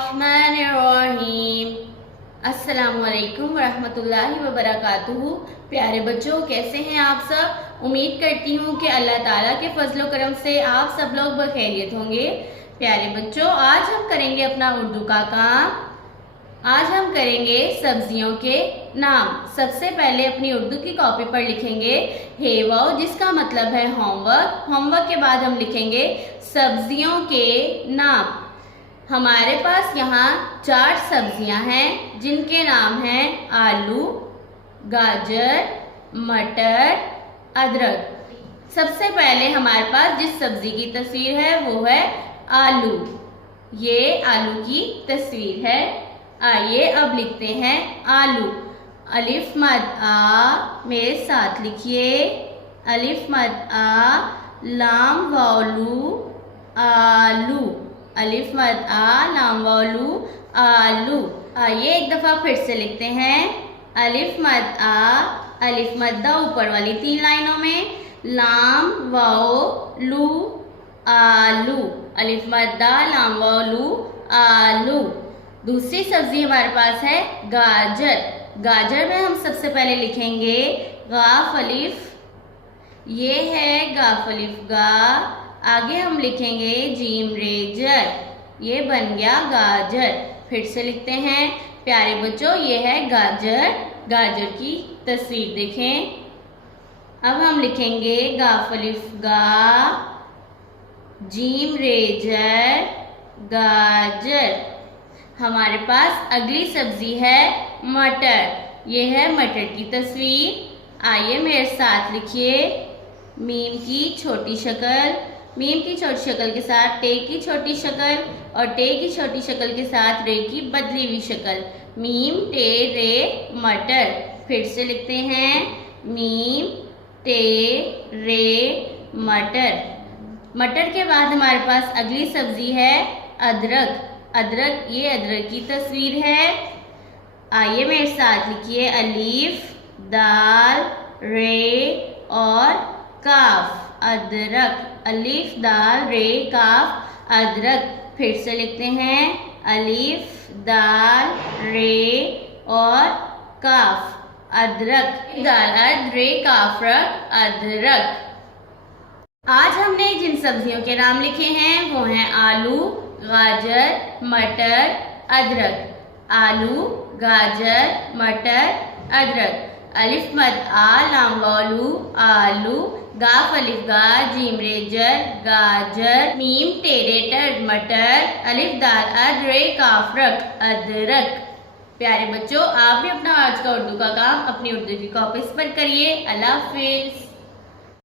बिस्मिल्लाहिर्रहमानिर्रहीम। अस्सलामुअलैकुम वरहमतुल्लाहि वबरकातुहू। प्यारे बच्चों, कैसे हैं आप सब। उम्मीद करती हूँ कि अल्लाह ताला के फजलो करम से आप सब लोग बखैरियत होंगे। प्यारे बच्चों, आज हम करेंगे अपना उर्दू का काम। आज हम करेंगे सब्जियों के नाम। सबसे पहले अपनी उर्दू की कॉपी पर लिखेंगे हेवाओ, जिसका मतलब है होमवर्क। होमवर्क के बाद हम लिखेंगे सब्जियों के नाम। हमारे पास यहाँ 4 सब्जियां हैं जिनके नाम हैं आलू, गाजर, मटर, अदरक। सबसे पहले हमारे पास जिस सब्जी की तस्वीर है वो है आलू। ये आलू की तस्वीर है। आइए अब लिखते हैं आलू। अलिफ मद आ, मेरे साथ लिखिए। अलिफ मद आ, लाम वालू आलू। अलिफ मद आ, लाम वालू आलू। आइए एक दफा फिर से लिखते हैं। अलिफ मद आ, अलिफ मद्दा ऊपर वाली 3 लाइनों में, लाम वाओ लू आलू। अलिफ मद्दा लाम वाओ लू आलू। दूसरी सब्जी हमारे पास है गाजर। गाजर में हम सबसे पहले लिखेंगे गाफ अलिफ। ये है गाफ अलिफ गा। आगे हम लिखेंगे जीम रेजर। ये बन गया गाजर। फिर से लिखते हैं प्यारे बच्चों, ये है गाजर। गाजर की तस्वीर देखें। अब हम लिखेंगे गाफ अलिफ गा, जीम रेजर, गाजर। हमारे पास अगली सब्जी है मटर। ये है मटर की तस्वीर। आइए मेरे साथ लिखिए। मीम की छोटी शक्ल, मीम की छोटी शक्ल के साथ टे की छोटी शक्ल और टे की छोटी शक्ल के साथ रे की बदली हुई शक्ल। मीम टे रे मटर। फिर से लिखते हैं मीम टे रे मटर। मटर के बाद हमारे पास अगली सब्जी है अदरक। अदरक, ये अदरक की तस्वीर है। आइए मेरे साथ लिखिए अलीफ, दाल, रे और काफ। अदरक। अलीफ, दाल, रे, काफ, अदरक। फिर से लिखते हैं अलीफ, दाल, रे और काफ, अदरक। दाल, अद, रे, काफ, रक, अदरक। आज हमने जिन सब्जियों के नाम लिखे हैं वो हैं आलू, गाजर, मटर, अदरक। आलू, गाजर, मटर, अदरक। अलिफ मद आ, लाम वालू आलू। गाफ अलिफ गा, जीम रेजर, गाजर। मीम टेरे टर मटर। अलिफ दाल अद, रे काफ रक, अदरक। प्यारे बच्चों, आप भी अपना आज का उर्दू का काम अपनी उर्दू की कॉपीज पर करिए। अल्लाह हाफिज।